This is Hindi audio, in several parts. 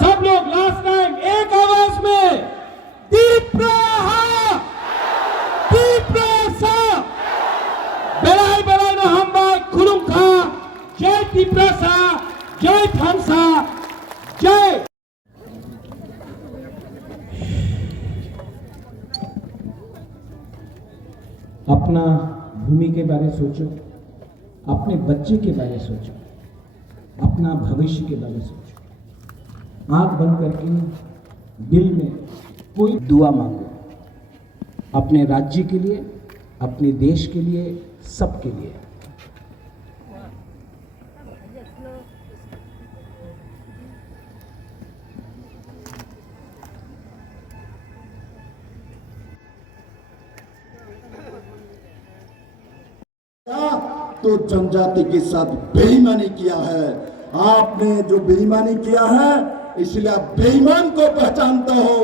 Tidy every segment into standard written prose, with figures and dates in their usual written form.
सब लोग लास्ट टाइम एक आवाज में बेलाय बेलाय न हामबाय खुलुमखा जय तिप्रासा जय थांसा जय। अपना भूमि के बारे में सोचो, अपने बच्चे के बारे में सोचो, अपना भविष्य के बारे में सोचो। आंख बंद करके दिल में कोई दुआ मांगो, अपने राज्य के लिए, अपने देश के लिए, सबके लिए। तो जनजाति के साथ बेईमानी किया है। आपने जो बेईमानी किया है, इसलिए आप बेईमान को पहचानते हो।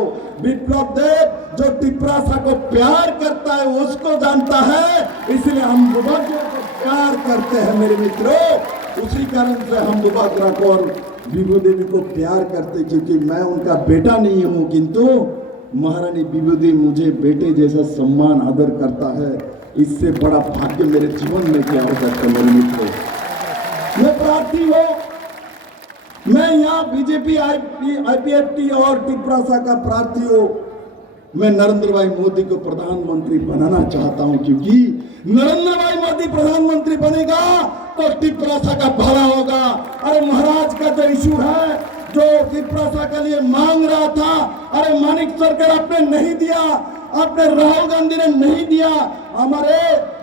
विप्लव देव जो तिप्रासा को प्यार करता है उसको जानता है, इसलिए हम बुबाग्रा को प्यार करते हैं मेरे मित्रों। उसी कारण से हम बुबाग्रा को और विभू देवी को प्यार करते, क्योंकि मैं उनका बेटा नहीं हूं, किंतु महारानी विभू देवी मुझे बेटे जैसा सम्मान आदर करता है। इससे बड़ा भाग्य मेरे जीवन में क्या हो सकता है मेरे मित्रों। मैं प्रार्थी हूं, मैं यहाँ बीजेपी आईपीएफटी और तिप्रासा का प्रार्थी हूं। मैं नरेंद्र भाई मोदी को प्रधानमंत्री बनाना चाहता हूं, क्योंकि नरेंद्र भाई मोदी प्रधानमंत्री बनेगा तो तिप्रासा का भला होगा। अरे महाराज का जो इशू है, जो तिप्रासा के लिए मांग रहा था, अरे मानिक सरकार आपने नहीं दिया, आपने राहुल गांधी ने नहीं दिया। हमारे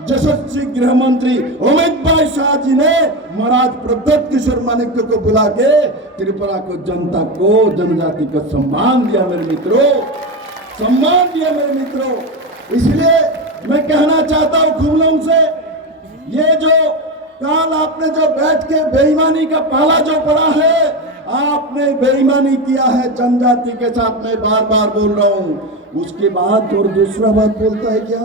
यशस्वी गृह मंत्री अमित भाई शाह जी ने महाराज प्रदत्त किशोर मानिक को बुला के त्रिपुरा को, जनता को, जनजाति को सम्मान दिया मेरे मित्रों, सम्मान दिया मेरे मित्रों। इसलिए मैं कहना चाहता हूं खुमलम से, ये जो काल आपने जो बैठ के बेईमानी का पाला जो पड़ा है, आपने बेईमानी किया है जनजाति के साथ। मैं बार बार बोल रहा हूं। उसके बाद और दूसरा बात बोलता है क्या,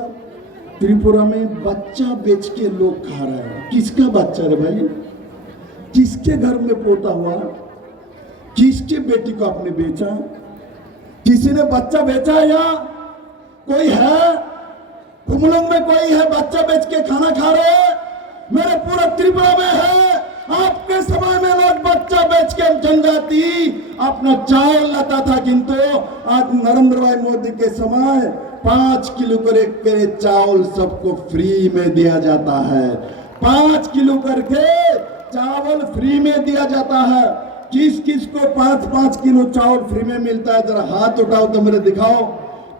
त्रिपुरा में बच्चा बेच के लोग खा रहे हैं। किसका बच्चा है भाई? किसके घर में पोता हुआ? किसके बेटी को आपने बेचा? किसी ने बच्चा बेचा या कोई है? कुमलम में कोई है बच्चा बेच के खाना खा रहे हैं? मेरे पूरा त्रिपुरा में है। आपके समय में लोग बच्चा बेच के जनजाति अपना चावल लाता था, किंतु आज नरेंद्र भाई मोदी के समय 5 किलो करे चावल सबको फ्री में दिया जाता है। 5 किलो करके चावल फ्री में दिया जाता है। किस किस को 5-5 किलो चावल फ्री में मिलता है? जरा हाथ उठाओ तो मेरे दिखाओ।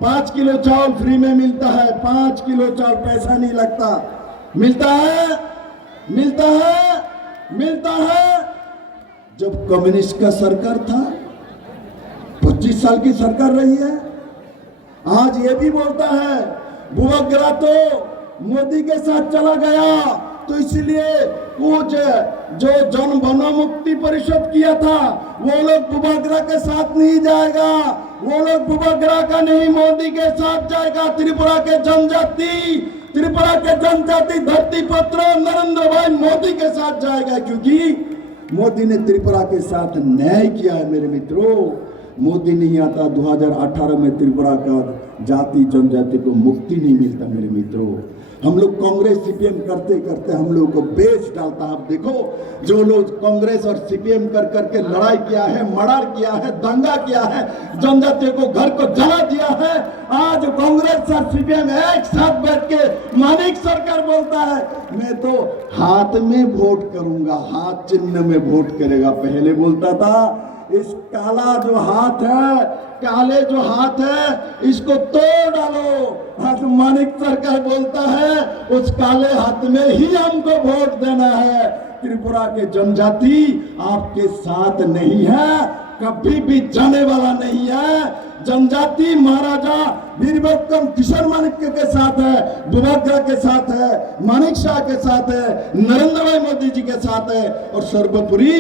5 किलो चावल फ्री में मिलता है। 5 किलो चावल पैसा नहीं लगता। मिलता है, मिलता है, मिलता है। जब कम्युनिस्ट का सरकार था, 25 साल की सरकार रही है। आज ये भी बोलता है बुबाग्रा तो मोदी के साथ चला गया, तो इसलिए कुछ जो जन वन मुक्ति परिषद किया था वो लोग बुबाग्रा के साथ नहीं जाएगा, वो लोग बुबाग्रा का नहीं मोदी के साथ जाएगा। त्रिपुरा के जनजाति धरती पत्र नरेंद्र भाई मोदी के साथ जाएगा, क्योंकि मोदी ने त्रिपुरा के साथ न्याय किया है मेरे मित्रों। मोदी नहीं आता 2018 में त्रिपुरा का जाति जनजाति को मुक्ति नहीं मिलता मेरे मित्रों। हम लोग कांग्रेस सीपीएम करते करते हम लोगों को बेच डालता। आप देखो जो लोग कांग्रेस और सीपीएम कर करके लड़ाई किया है, मर्डर किया है, दंगा किया है, जनजातियों को घर को जला दिया है, आज कांग्रेस और सीपीएम एक साथ बैठ के मानिक सरकार बोलता है मैं तो हाथ में वोट करूंगा, हाथ चिन्ह में वोट करेगा। पहले बोलता था इस काला जो हाथ है, काले जो हाथ है, इसको तोड़ डालो। आज मानिक सरकार बोलता है उस काले हाथ में ही हमको वोट देना है। त्रिपुरा के जनजाति आपके साथ नहीं है, कभी भी जाने वाला नहीं है। जनजाति महाराजा वीरविक्रम किशोर मानिक के साथ है, बुबाग्रा के साथ है, मानिक शाह के साथ है, नरेंद्र भाई मोदी जी के साथ है, और सर्वोपरि